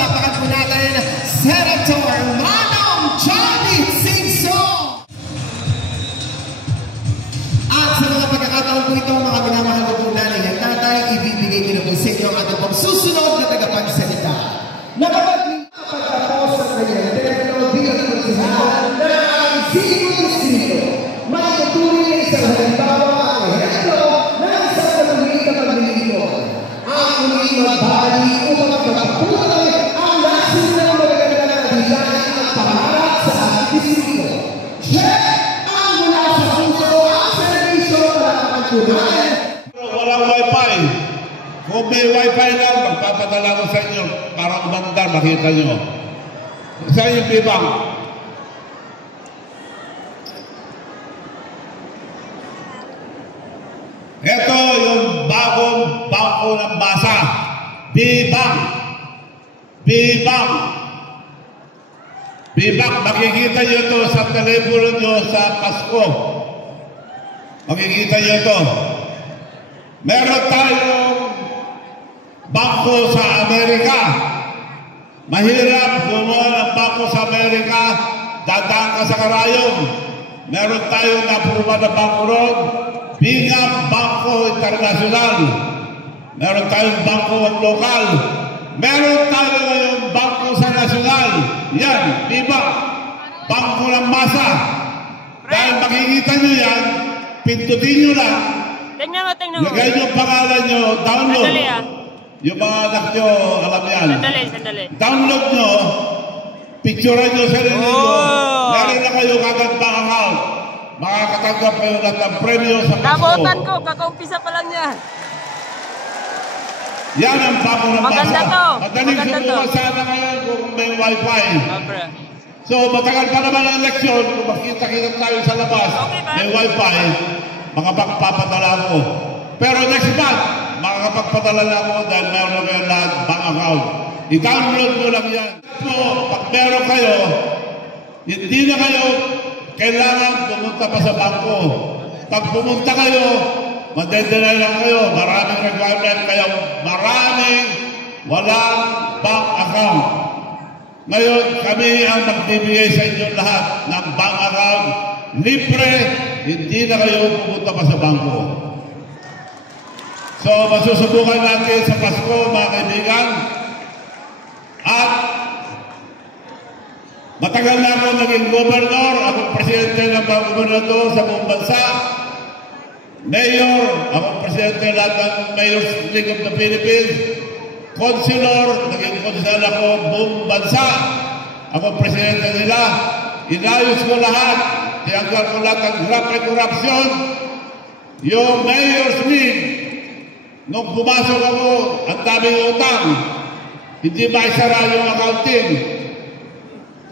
Palapakan po natin, Senator Manong Johnny Singso! At sa mga pagkakataon po ito, mga minamahal ko po natin ang tatay, ibibigay ko na po sa inyo ang ating pong susunod na tagapagsalita. Pagkatapos sa kanyang termino bilang konsihalan na ang sino-sino, matutuloy na isang halimbawa ang ehemplo ng isang kalulit na paglilingkod. Ang muling magbahagi upang magpapatuloy ang lasin ng magaganda ng kabilaan at pangarap sa ating distrito. Check ang mula sa puso ang servisyo para kapagpunan. Walang wifi. Kung may wifi lang, magpapadala ko sa inyo para umandar, makita nyo. Sa inyo, Bibang. Ito yung bagong bangko ng basa. Bibang. Bibang. Bibang, makikita nyo ito sa telepono nyo sa Pasko. Makikita nyo ito. Meron tayong bangko sa Amerika. Mahirap gumawa ng bangko sa Amerika, dadaan ka sa karayom. Meron tayong napurma na bangko ron, bilang bangko internasyonal. Meron tayong bangko lokal. Meron tayo ngayong bangko sa nasyonal. Yan, diba? Bangko ng masa. Dahil makikita nyo yan, pindutin nyo lang. Tingnan mo. Lagay nyo pangalan nyo, download. Sandali Yung mga anak nyo, alam yan. Sandali. Download nyo, picturean nyo sarili nyo. Meron na kayo kagad bank account. Makakatanggap kayo lahat ng premyo sa Pasko. Nabutan ko, kakaumpisa pa lang yan. Yan ang bangko ng basa. Maganda to. Madaling subukan sana ngayon kung may wifi. So matagal pa naman ang eleksyon, kung makita-kita tayo sa labas, may wifi, makapagpapadala ko. Pero next month, makakapagpadala na ako dahil meron na kayo lahat bank account. I-download mo lang yan. So, pag meron kayo, hindi na kayo kailangan pumunta pa sa bangko. Pag pumunta kayo, madedelay lang kayo. Maraming requirement kayo. Maraming walang bank account. Ngayon, kami ang magbibigay sa inyo lahat ng bank account. Libre, hindi na kayo pumunta pa sa bangko. So, masusubukan natin sa Pasko, mga kaibigan. At matagal na ako naging gobernador, ako presidente ng mga gobernador sa buong bansa. Mayor, ako presidente lahat ng Mayor's League of the Philippines. Councilor, naging councilor ako buong bansa. Ako presidente nila. Inayos ko lahat. Tinanggal ko lahat ng grabe korupsyon. Yung Mayor's League, nung pumasok ako, ang daming utang. Hindi maisara yung accounting.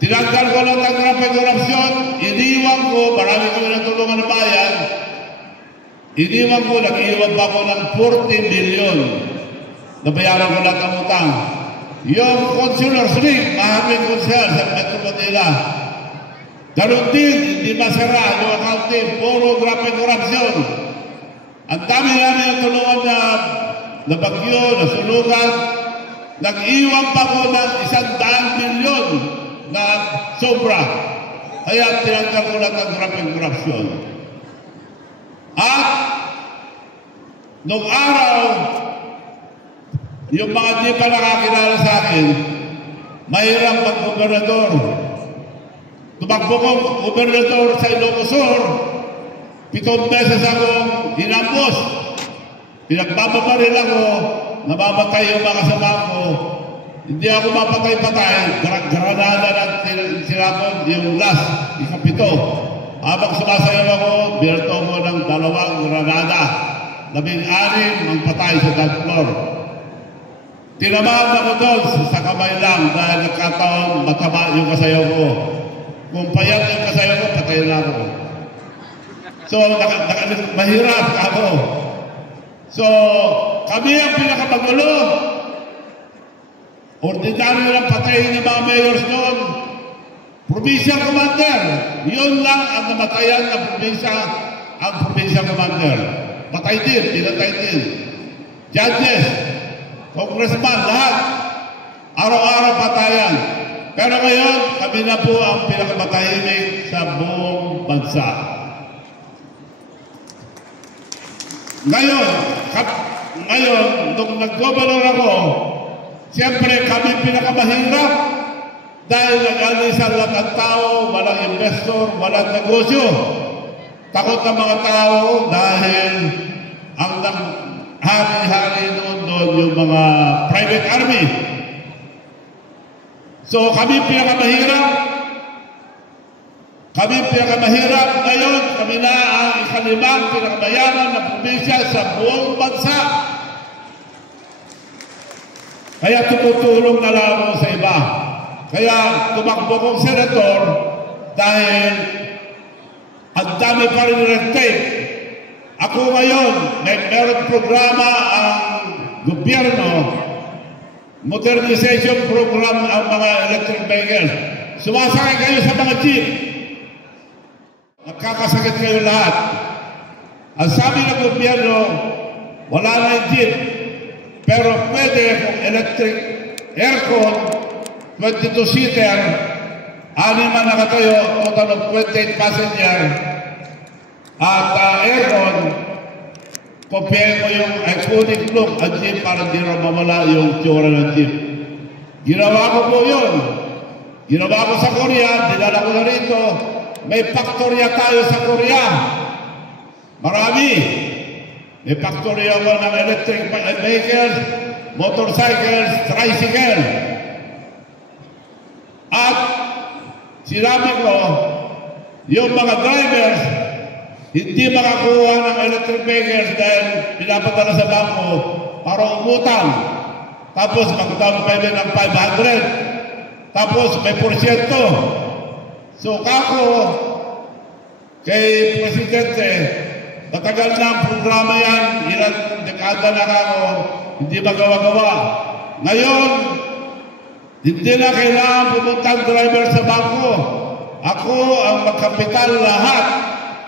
Tinanggal ko lang ng grabe korupsyon. Iniwan ko, marami kami natulungan ng bayan. Iniwan ko, nag-iwan pa ko ng 40 million. Nabayaran ko lang ng utang. Yung Councilor's League, maraming councilor sa Metro Manila. Ganun din, hindi masara yung accounting. Puro grabe korupsyon. Ang dami namin ang tulungan na bagyo, na sulugan. Nag-iwan pa ko ng 100 milyon na sobra. Kaya tinanggal ko lang ng grabing korupsyon. At nung araw, yung mga di pa nakakilala sa akin, mahirap mag-gobernador. Tumakbo ko gobernador sa Ilocos Sur, 7 beses akong hinambos. Pinagbababaril ako, namamatay yung mga kasama ko. Hindi ako mapatay-patay. Granada lang sinapon yung last, ikapito. Habang sumasayaw ako, binarto ko ng 2 granada. 16 ang patay sa third floor. Tinamaan ako doon sa kamay lang dahil nagkataon matama yung kasayaw ko. Kung payat yung kasayaw ko, patay na ako. So, mahirap ako. So, kami ang pinakamagulo. Ordinaryo lang patayin ng mga mayors noon. Provincial commander. Yun lang ang namatayan ng probinsya, ang provincial commander. Patay din, pinatay din. Judges, congressman, lahat. Araw-araw patayan. Pero ngayon, kami na po ang pinakamatahimik sa buong bansa. Ngayon, nung nag-governor ako, siyempre kami pinakamahirap dahil nag-alisan lang ang tao, walang investor, walang negosyo. Takot ng mga tao dahil ang hari-hari doon yung mga private army. So kami pinakamahirap. Ngayon, kami na ang ikalimang pinakamayaman na probinsya sa buong bansa. Kaya tumutulong na lang ako sa iba. Kaya tumakbo kong senator dahil ang dami pa rin red tape. Ako ngayon, meron programa ang gobyerno, modernization program ang mga electric vehicles. Sumasakay kayo sa mga jeep. Magkakasakit kayo lahat. Ang sabi ng gobyerno, wala na yung jeep. Pero pwede kung electric aircon, 22-seater, 6 na kayo, total of 28 passenger, at aircon, kopyahin mo yung iconic look at jeep para di na mawala yung tsura ng jeep. Ginawa ko po yun. Ginawa ko sa Korea, dinala ko na rito. May faktorya tayo sa Korea. Marami. May faktorya ko ng electric vehicles, motorcycles, tricycle. At sinabi ko, yung mga drivers, hindi makakuha ng electric vehicles dahil pinapadala sa bangko para umutang. Tapos mag-down payment ng 500. Tapos may porsyento. So kako, kay Presidente, matagal na ang programa yan, ilang dekada na ako, hindi magawa-gawa. Ngayon, hindi na kailangan pumunta ang driver sa bangko. Ako ang magkapital lahat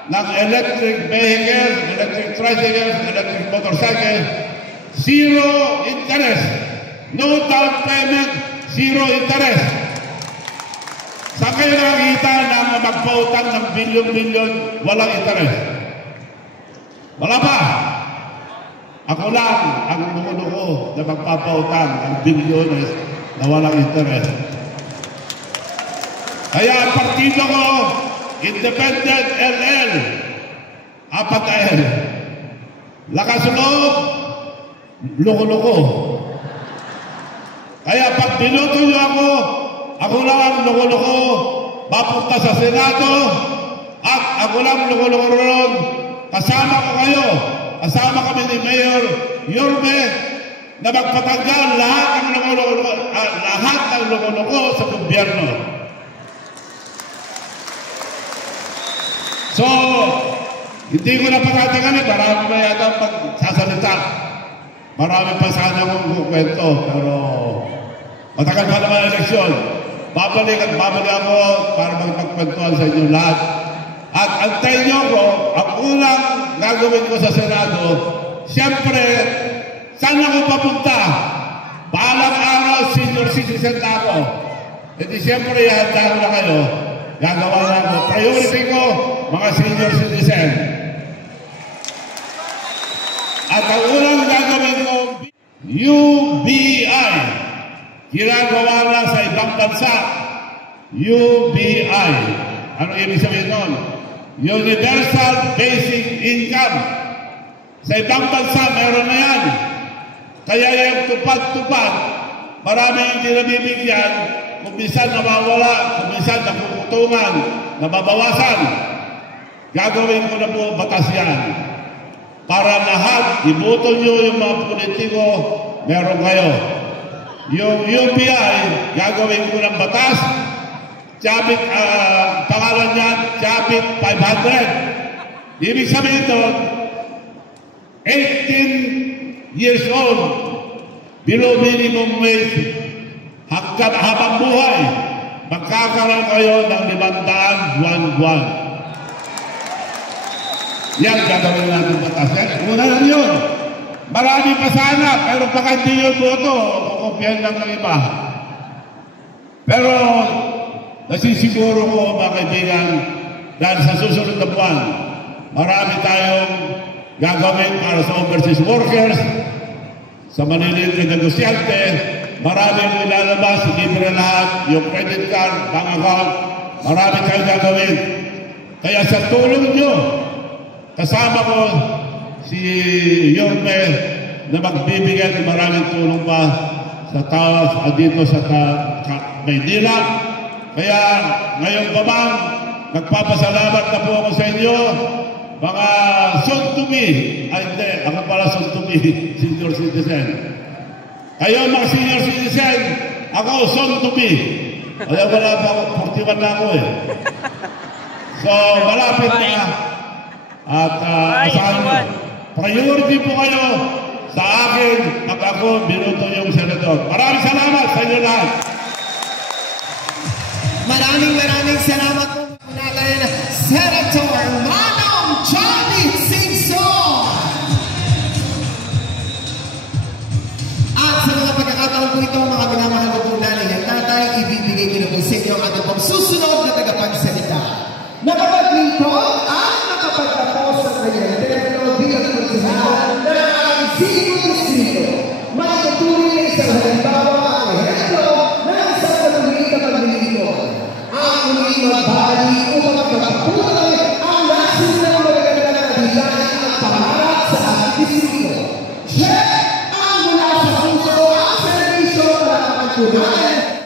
ng electric vehicles, electric tricycles, electric motorcycles, zero interest. No down payment, zero interest. Saan kayo nakakita na magpautang ng bilyon-bilyon, walang interest? Wala pa. Ako lang ang lumulo na magpapautang ng bilyones na walang interest. Kaya ang partido ko, Independent LL, 4 L. Lakas loob, loko-loko. Kaya pag binuto niyo ako lang ang loko-loko, papunta sa Senado, at ako lang loko-loko ron, kasama ko kayo, kasama kami ni Mayor Yorme, na magpatanggal lahat ng loko-loko sa gobyerno. So, hindi ko na patatagalin, marami pa yata magsasalita. Marami pa sana akong kukwento, pero matagal pa naman ang eleksyon. Babalik ako para magpagkwentuhan sa inyo lahat. At antayin niyo ko, ang unang gagawin ko sa Senado, siyempre, saan ako papunta? Balang araw, senior citizen na ako. E di siyempre, ihanda ko na kayo. Gagawa na ako. Priority ko, mga senior citizen. At ang unang gagawin ko, UBI. Ginagawa na sa ibang bansa. UBI. Ano ibig sabihin nun? Universal Basic Income. Sa ibang bansa, mayroon na yan. Kaya yung tupad-tupad, marami hindi nabibigyan, kung minsan nawawala, kung minsan napuputungan, nababawasan. Gagawin ko na po batas yan. Para lahat, iboto nyo yung mga politiko, meron kayo. Yung UBI, gagawin ko ng batas, Chabit, pangalan niya, Chabit 500. Ibig sabihin doon, 18 years old, below minimum wage, hanggang habang buhay, magkakaroon kayo ng 500 buwan-buwan. Yan, gagawin natin batas. Una lang yun. Marami pa sana, pero baka hindi yung boto, kukopyan lang ng iba. Pero nasisiguro ko mga kaibigan, dahil sa susunod na buwan, marami tayong gagawin para sa overseas workers, sa maliliit na negosyante, maraming ilalabas, libre lahat, yung credit card, bank account, marami tayong gagawin. Kaya sa tulong nyo, kasama ko si Yorme na magbibigay ng maraming tulong pa sa tao dito sa Maynila. Kaya ngayong gabang, nagpapasalamat na po ako sa inyo, mga soon to be, ay hindi, ako pala soon to be, senior citizen. Kayo mga senior citizen, ako soon to be. Kaya wala pa ako, 41 na ako eh. So, malapit na. At asahan mo, priority po kayo sa akin at ako, binuto yung senador. Maraming salamat sa inyo lahat. Maraming salamat po natin, Senator Manong Johnny Singson. At sa mga pagkakataon po ito, mga minamahal ko po nanay at tatay, ibibigay ko na po sa inyo ang ating pang susunod na tagapagsalita. Nakapaglingkod at nakapagtapos sa kanyang termino bilang konsehan na ang 5 distrito. May tutuloy na isang halimbawa ang ehemplo ng isang kalulit na paglilingkod. Ang muling magbali upang magpapatuloy ang nasunod na magaganda ng kadilanan at pangarap sa ating distrito. Check ang mula sa puso ang servisyo para kapagtunan